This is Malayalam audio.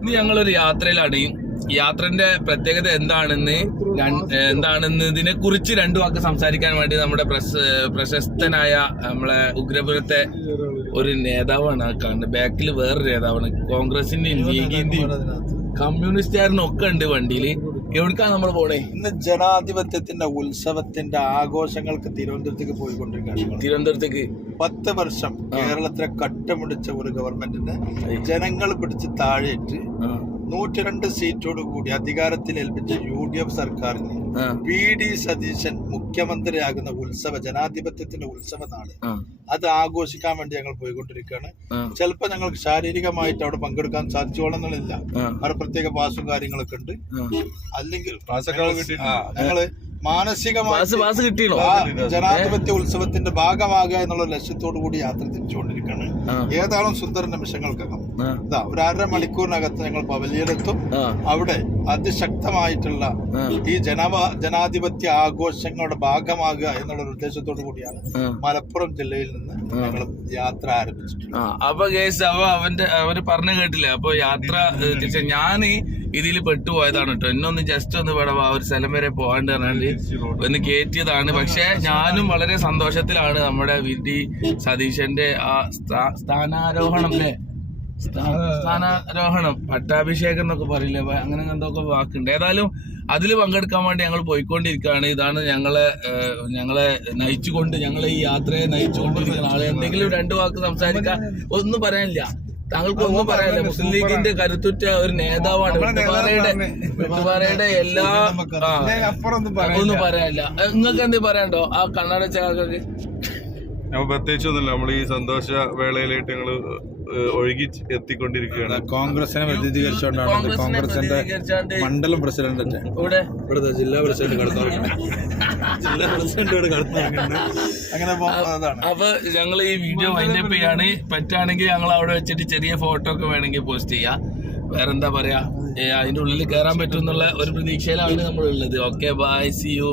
ഇന്ന് ഞങ്ങളൊരു യാത്രയിലാണ്. യാത്രന്റെ പ്രത്യേകത എന്താണെന്നതിനെ കുറിച്ച് രണ്ടു വാക്ക് സംസാരിക്കാൻ വേണ്ടി നമ്മുടെ പ്രശസ്തനായ നമ്മളെ ഉഗ്രപുരത്തെ ഒരു നേതാവാണ് കാണുന്നത്. ബാക്കിൽ വേറൊരു നേതാവാണ്. കോൺഗ്രസിന്റെയും ലീഗിന്റെയും കമ്മ്യൂണിസ്റ്റുകാരനും ഒക്കെ ഉണ്ട് വണ്ടിയിൽ. എവിടേക്കാണ് നമ്മൾ പോണേ? ഇന്ന് ജനാധിപത്യത്തിന്റെ ഉത്സവത്തിന്റെ ആഘോഷങ്ങൾക്ക് തിരുവനന്തപുരത്തേക്ക് പോയിക്കൊണ്ടിരിക്കുകയാണ്. തിരുവനന്തപുരത്തേക്ക് 10 വർഷം കേരളത്തിലെ കട്ടമുടിച്ച ഒരു ഗവൺമെന്റിനെ ജനങ്ങൾ പിടിച്ച് താഴേറ്റ് 102 സീറ്റോട് കൂടി അധികാരത്തിൽ ഏൽപ്പിച്ച UDF സർക്കാരിന് PD സതീശൻ മുഖ്യമന്ത്രിയാകുന്ന ജനാധിപത്യത്തിന്റെ ഉത്സവ നാട് അത് ആഘോഷിക്കാൻ വേണ്ടി ഞങ്ങൾ പോയിക്കൊണ്ടിരിക്കുകയാണ്. ചിലപ്പോൾ ഞങ്ങൾക്ക് ശാരീരികമായിട്ട് അവിടെ പങ്കെടുക്കാൻ സാധിച്ചോളന്നില്ല. അവിടെ പ്രത്യേക പാസും കാര്യങ്ങളൊക്കെ ഉണ്ട്. അല്ലെങ്കിൽ ഞങ്ങള് മാനസികമായി ജനാധിപത്യ ഉത്സവത്തിന്റെ ഭാഗമാകുക എന്നുള്ള ലക്ഷ്യത്തോടു കൂടി യാത്ര തിരിച്ചുകൊണ്ടിരിക്കുകയാണ്. ഏതാനും സുന്ദര നിമിഷങ്ങൾക്കകം ഒരു 1/2 മണിക്കൂറിനകത്ത് ഞങ്ങൾ പവലിയനെത്തും. അവിടെ അതിശക്തമായിട്ടുള്ള ഈ ജനാധിപത്യ ആഘോഷങ്ങളുടെ ഭാഗമാകുക എന്നുള്ള ഉദ്ദേശത്തോടു കൂടിയാണ് മലപ്പുറം ജില്ലയിൽ നിന്ന് ഞങ്ങൾ യാത്ര ആരംഭിച്ചിട്ടുള്ളത്. അപ്പൊ അവര് പറഞ്ഞു കേട്ടില്ലേ? അപ്പൊ യാത്ര ഞാന് ഇതിൽ പെട്ടുപോയതാണ് കേട്ടോ. എന്നൊന്ന് ജസ്റ്റ് ഒന്ന് ഇവിടെ ഒരു സ്ഥലം വരെ പോകാണ്ട് പറഞ്ഞാല് ഒന്ന് കയറ്റിയതാണ്. പക്ഷെ ഞാനും വളരെ സന്തോഷത്തിലാണ്. നമ്മുടെ VD സതീശന്റെ ആ സ്ഥാനാരോഹണം പട്ടാഭിഷേകം എന്നൊക്കെ പറയില്ലേ, അങ്ങനെ എന്തൊക്കെ വാക്കുണ്ട്. ഏതായാലും അതിൽ പങ്കെടുക്കാൻ വേണ്ടി ഞങ്ങൾ പോയിക്കൊണ്ടിരിക്കുകയാണ്. ഇതാണ് ഞങ്ങളെ നയിച്ചുകൊണ്ട്, ഞങ്ങളെ ഈ യാത്രയെ നയിച്ചുകൊണ്ടിരിക്കുന്ന ആളെ. എന്തെങ്കിലും 2 വാക്ക് സംസാരിക്കാൻ ഒന്നും പറയാനില്ല. താങ്കൾക്കൊന്നും പറയാനില്ല. മുസ്ലിം ലീഗിന്റെ കരുത്തുറ്റ ഒരു നേതാവാണ്. വെട്ടുപാറയുടെ എല്ലാ ഒന്നും പറയാനില്ല. നിങ്ങൾക്ക് എന്ത് പറയാണ്ടോ ആ കണ്ണട ചാകൾക്ക്? പ്രത്യേകിച്ചൊന്നുമില്ല. നമ്മൾ ഈ സന്തോഷ വേളയിലായിട്ട് ഞങ്ങള് ഒഴുകി എത്തിക്കൊണ്ടിരിക്കുകയാണ്. കോൺഗ്രസിനെ പ്രതിനിധീകരിച്ചുകൊണ്ടാണ് കോൺഗ്രസിന്റെ മണ്ഡലം പ്രസിഡന്റ് ഇവിടുത്തെ ജില്ലാ പ്രസിഡന്റ് അങ്ങനെ. അപ്പൊ ഞങ്ങൾ ഈ വീഡിയോ വൈൻഡപ്പ് ചെയ്യാണ്. പറ്റുകയാണെങ്കിൽ ഞങ്ങൾ അവിടെ വെച്ചിട്ട് ചെറിയ ഫോട്ടോ ഒക്കെ വേണമെങ്കിൽ പോസ്റ്റ് ചെയ്യാം. വേറെന്താ പറയാ, അതിന്റെ ഉള്ളിൽ കയറാൻ പറ്റും എന്നുള്ള ഒരു പ്രതീക്ഷയിലാണ് നമ്മളുള്ളത്. Okay, bye, see U.